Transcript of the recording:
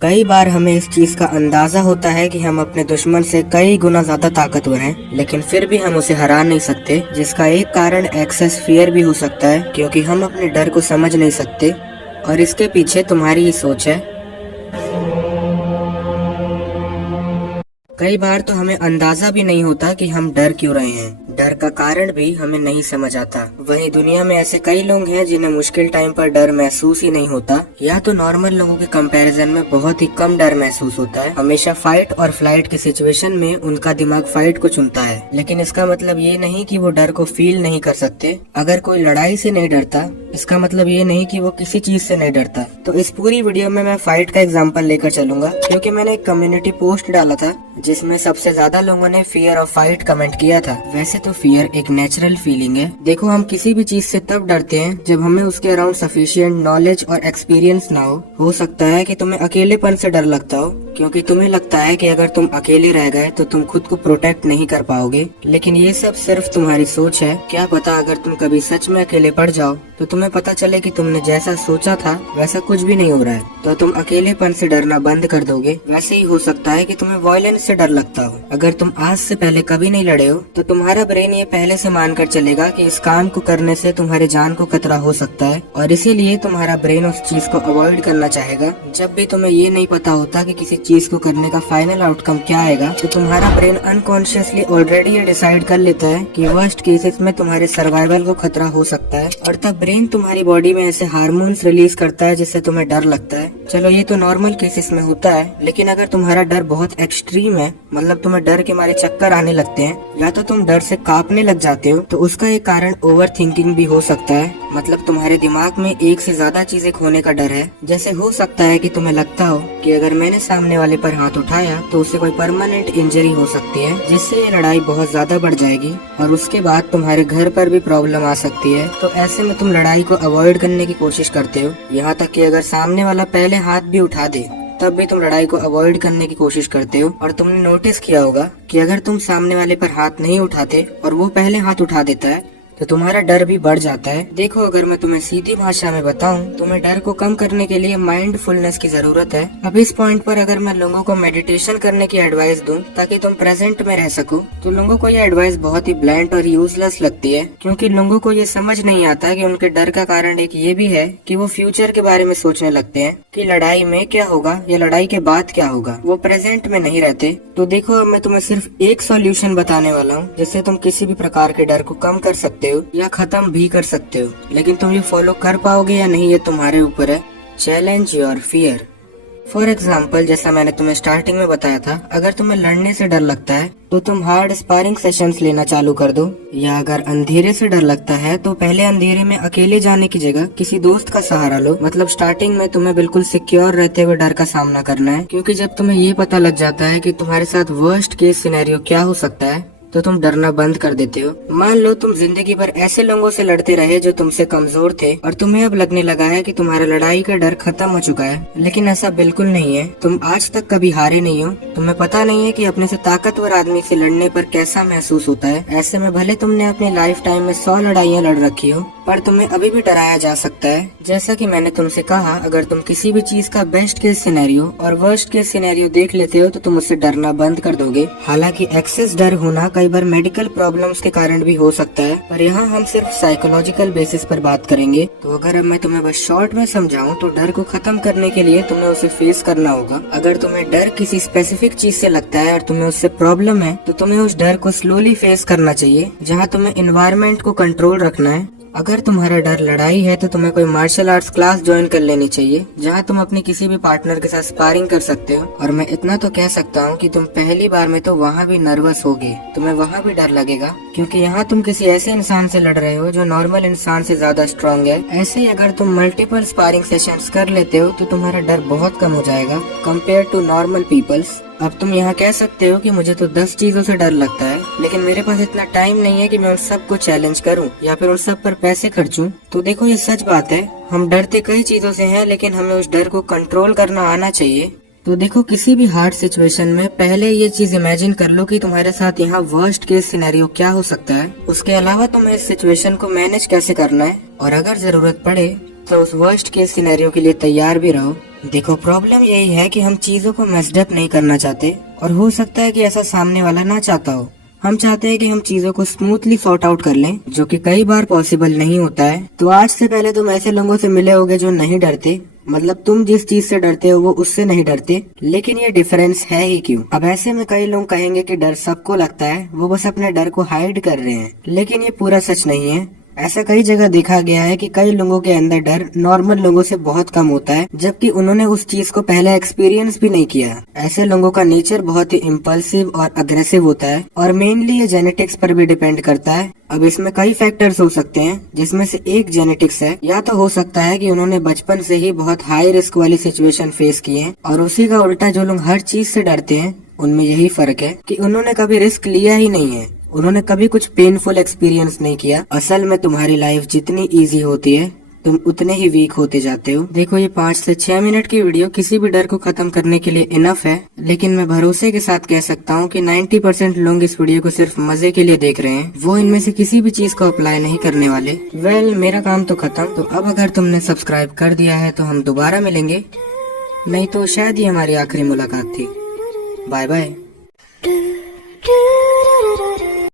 कई बार हमें इस चीज का अंदाजा होता है कि हम अपने दुश्मन से कई गुना ज्यादा ताकतवर हैं, लेकिन फिर भी हम उसे हरा नहीं सकते। जिसका एक कारण एक्सेस फियर भी हो सकता है, क्योंकि हम अपने डर को समझ नहीं सकते और इसके पीछे तुम्हारी ही सोच है। कई बार तो हमें अंदाजा भी नहीं होता कि हम डर क्यों रहे हैं। डर का कारण भी हमें नहीं समझ आता। वहीं दुनिया में ऐसे कई लोग हैं जिन्हें मुश्किल टाइम पर डर महसूस ही नहीं होता, या तो नॉर्मल लोगों के कंपैरिजन में बहुत ही कम डर महसूस होता है। हमेशा फाइट और फ्लाइट की सिचुएशन में उनका दिमाग फाइट को चुनता है, लेकिन इसका मतलब ये नहीं कि वो डर को फील नहीं कर सकते। अगर कोई लड़ाई से नहीं डरता, इसका मतलब ये नहीं कि वो किसी चीज से नहीं डरता। तो इस पूरी वीडियो में मैं फाइट का एग्जाम्पल लेकर चलूंगा, क्योंकि मैंने एक कम्युनिटी पोस्ट डाला था जिसमें सबसे ज्यादा लोगों ने फियर ऑफ फाइट कमेंट किया था। वैसे तो फियर एक नेचुरल फीलिंग है। देखो, हम किसी भी चीज से तब डरते हैं जब हमें उसके अराउंड सफिशिएंट नॉलेज और एक्सपीरियंस ना हो सकता है कि तुम्हें अकेलेपन से डर लगता हो, क्योंकि तुम्हें लगता है कि अगर तुम अकेले रह गए तो तुम खुद को प्रोटेक्ट नहीं कर पाओगे। लेकिन ये सब सिर्फ तुम्हारी सोच है। क्या पता अगर तुम कभी सच में अकेले पड़ जाओ तो तुम्हें पता चले कि तुमने जैसा सोचा था वैसा कुछ भी नहीं हो रहा है, तो तुम अकेलेपन से डरना बंद कर दोगे। वैसे ही हो सकता है कि तुम्हें वायलेंस से डर लगता हो। अगर तुम आज से पहले कभी नहीं लड़े हो तो तुम्हारा ब्रेन ये पहले से मानकर चलेगा कि इस काम को करने से तुम्हारे जान को खतरा हो सकता है, और इसीलिए तुम्हारा ब्रेन उस चीज को अवॉइड करना चाहेगा। जब भी तुम्हें ये नहीं पता होता कि किसी चीज को करने का फाइनल आउटकम क्या आएगा, तो तुम्हारा ब्रेन अनकॉन्शियसली ऑलरेडी ये डिसाइड कर लेता है कि वर्स्ट केसेस में तुम्हारे सर्वाइवल को खतरा हो सकता है, और तब ब्रेन तुम्हारी बॉडी में ऐसे हार्मोन्स रिलीज करता है जिससे तुम्हें डर लगता है। चलो, ये तो नॉर्मल केसेस में होता है, लेकिन अगर तुम्हारा डर बहुत एक्सट्रीम है, मतलब तुम्हें डर के मारे चक्कर आने लगते हैं या तो तुम डर से कांपने लग जाते हो, तो उसका एक कारण ओवर थिंकिंग भी हो सकता है। मतलब तुम्हारे दिमाग में एक से ज्यादा चीजें खोने का डर है। जैसे हो सकता है कि तुम्हें लगता हो कि अगर मैंने सामने वाले पर हाथ उठाया तो उससे कोई परमानेंट इंजरी हो सकती है, जिससे ये लड़ाई बहुत ज्यादा बढ़ जाएगी और उसके बाद तुम्हारे घर पर भी प्रॉब्लम आ सकती है। तो ऐसे में तुम लड़ाई को अवॉइड करने की कोशिश करते हो, यहाँ तक कि अगर सामने वाला पहले हाथ भी उठा दे तब भी तुम लड़ाई को अवॉइड करने की कोशिश करते हो। और तुमने नोटिस किया होगा कि अगर तुम सामने वाले पर हाथ नहीं उठाते और वो पहले हाथ उठा देता है तो तुम्हारा डर भी बढ़ जाता है। देखो, अगर मैं तुम्हें सीधी भाषा में बताऊं, तुम्हें डर को कम करने के लिए माइंडफुलनेस की जरूरत है। अब इस पॉइंट पर अगर मैं लोगों को मेडिटेशन करने की एडवाइस दूं ताकि तुम प्रेजेंट में रह सको, तो लोगों को ये एडवाइस बहुत ही ब्लैंट और यूजलेस लगती है, क्योंकि लोगों को ये समझ नहीं आता कि उनके डर का कारण एक ये भी है कि वो फ्यूचर के बारे में सोचने लगते हैं कि लड़ाई में क्या होगा या लड़ाई के बाद क्या होगा। वो प्रेजेंट में नहीं रहते। तो देखो, अब मैं तुम्हें सिर्फ एक सॉल्यूशन बताने वाला हूँ जिससे तुम किसी भी प्रकार के डर को कम कर सकते हो या खत्म भी कर सकते हो, लेकिन तुम ये फॉलो कर पाओगे या नहीं ये तुम्हारे ऊपर है। Challenge your fear. For example, जैसा मैंने तुम्हें स्टार्टिंग में बताया था, अगर तुम्हें लड़ने से डर लगता है तो तुम हार्ड स्पारिंग सेशंस लेना चालू कर दो, या अगर अंधेरे से डर लगता है तो पहले अंधेरे में अकेले जाने की जगह किसी दोस्त का सहारा लो। मतलब स्टार्टिंग में तुम्हें बिल्कुल सिक्योर रहते हुए डर का सामना करना है, क्योंकि जब तुम्हें ये पता लग जाता है कि तुम्हारे साथ वर्स्ट केस सिनेरियो क्या हो सकता है तो तुम डरना बंद कर देते हो। मान लो तुम जिंदगी भर ऐसे लोगों से लड़ते रहे जो तुमसे कमजोर थे और तुम्हें अब लगने लगा है कि तुम्हारा लड़ाई का डर खत्म हो चुका है, लेकिन ऐसा बिल्कुल नहीं है। तुम आज तक कभी हारे नहीं हो। तुम्हें पता नहीं है कि अपने से ताकतवर आदमी से लड़ने पर कैसा महसूस होता है। ऐसे में भले तुमने अपनी लाइफ टाइम में 100 लड़ाइयाँ लड़ रखी हो, पर तुम्हें अभी भी डराया जा सकता है। जैसा कि मैंने तुमसे कहा, अगर तुम किसी भी चीज का बेस्ट केस सिनेरियो और वर्स्ट केस सिनेरियो देख लेते हो तो तुम उससे डरना बंद कर दोगे। हालांकि एक्सेस डर होना कई बार मेडिकल प्रॉब्लम्स के कारण भी हो सकता है, पर यहाँ हम सिर्फ साइकोलॉजिकल बेसिस पर बात करेंगे। तो अगर अब मैं तुम्हें बस शॉर्ट में समझाऊं तो डर को खत्म करने के लिए तुम्हें उसे फेस करना होगा। अगर तुम्हें डर किसी स्पेसिफिक चीज से लगता है और तुम्हें उससे प्रॉब्लम है तो तुम्हें उस डर को स्लोली फेस करना चाहिए, जहाँ तुम्हें एनवायरनमेंट को कंट्रोल रखना है। अगर तुम्हारा डर लड़ाई है तो तुम्हें कोई मार्शल आर्ट्स क्लास ज्वाइन कर लेनी चाहिए, जहाँ तुम अपनी किसी भी पार्टनर के साथ स्पारिंग कर सकते हो। और मैं इतना तो कह सकता हूँ कि तुम पहली बार में तो वहाँ भी नर्वस होगे, तुम्हें वहाँ भी डर लगेगा, क्योंकि यहाँ तुम किसी ऐसे इंसान से लड़ रहे हो जो नॉर्मल इंसान से ज्यादा स्ट्रांग है। ऐसे ही अगर तुम मल्टीपल स्पारिंग सेशंस कर लेते हो तो तुम्हारा डर बहुत कम हो जाएगा कंपेयर टू नॉर्मल पीपल्स। अब तुम यहाँ कह सकते हो कि मुझे तो 10 चीजों से डर लगता है, लेकिन मेरे पास इतना टाइम नहीं है कि मैं उन सब को चैलेंज करूँ या फिर उन सब पर पैसे खर्चूं। तो देखो, ये सच बात है, हम डरते कई चीजों से हैं, लेकिन हमें उस डर को कंट्रोल करना आना चाहिए। तो देखो, किसी भी हार्ड सिचुएशन में पहले ये चीज इमेजिन कर लो कि तुम्हारे साथ यहाँ वर्स्ट केस सिनेरियो क्या हो सकता है। उसके अलावा तुम्हें इस सिचुएशन को मैनेज कैसे करना है, और अगर जरूरत पड़े तो उस वर्स्ट केस सिनेरियो के लिए तैयार भी रहो। देखो प्रॉब्लम यही है कि हम चीजों को मेस्ड अप नहीं करना चाहते, और हो सकता है कि ऐसा सामने वाला ना चाहता हो। हम चाहते हैं कि हम चीजों को स्मूथली सॉर्ट आउट कर लें, जो कि कई बार पॉसिबल नहीं होता है। तो आज से पहले तुम ऐसे लोगों से मिले होगे जो नहीं डरते, मतलब तुम जिस चीज से डरते हो वो उससे नहीं डरते, लेकिन ये डिफरेंस है ही क्यों? अब ऐसे में कई लोग कहेंगे कि डर सबको लगता है, वो बस अपने डर को हाइड कर रहे हैं, लेकिन ये पूरा सच नहीं है। ऐसा कई जगह देखा गया है कि कई लोगों के अंदर डर नॉर्मल लोगों से बहुत कम होता है, जबकि उन्होंने उस चीज को पहले एक्सपीरियंस भी नहीं किया। ऐसे लोगों का नेचर बहुत ही इम्पल्सिव और अग्रेसिव होता है, और मेनली ये जेनेटिक्स पर भी डिपेंड करता है। अब इसमें कई फैक्टर्स हो सकते हैं, जिसमें से एक जेनेटिक्स है। या तो हो सकता है कि उन्होंने बचपन से ही बहुत हाई रिस्क वाली सिचुएशन फेस की है, और उसी का उल्टा जो लोग हर चीज से डरते हैं उनमें यही फर्क है कि उन्होंने कभी रिस्क लिया ही नहीं है, उन्होंने कभी कुछ पेनफुल एक्सपीरियंस नहीं किया। असल में तुम्हारी लाइफ जितनी इजी होती है, तुम उतने ही वीक होते जाते हो। देखो ये 5 से 6 मिनट की वीडियो किसी भी डर को खत्म करने के लिए इनफ है, लेकिन मैं भरोसे के साथ कह सकता हूँ कि 90% लोग इस वीडियो को सिर्फ मजे के लिए देख रहे हैं, वो इनमें से किसी भी चीज को अप्लाई नहीं करने वाले। वेल मेरा काम तो खत्म। तो अब अगर तुमने सब्सक्राइब कर दिया है तो हम दोबारा मिलेंगे, नहीं तो शायद ये हमारी आखिरी मुलाकात थी। Bye bye.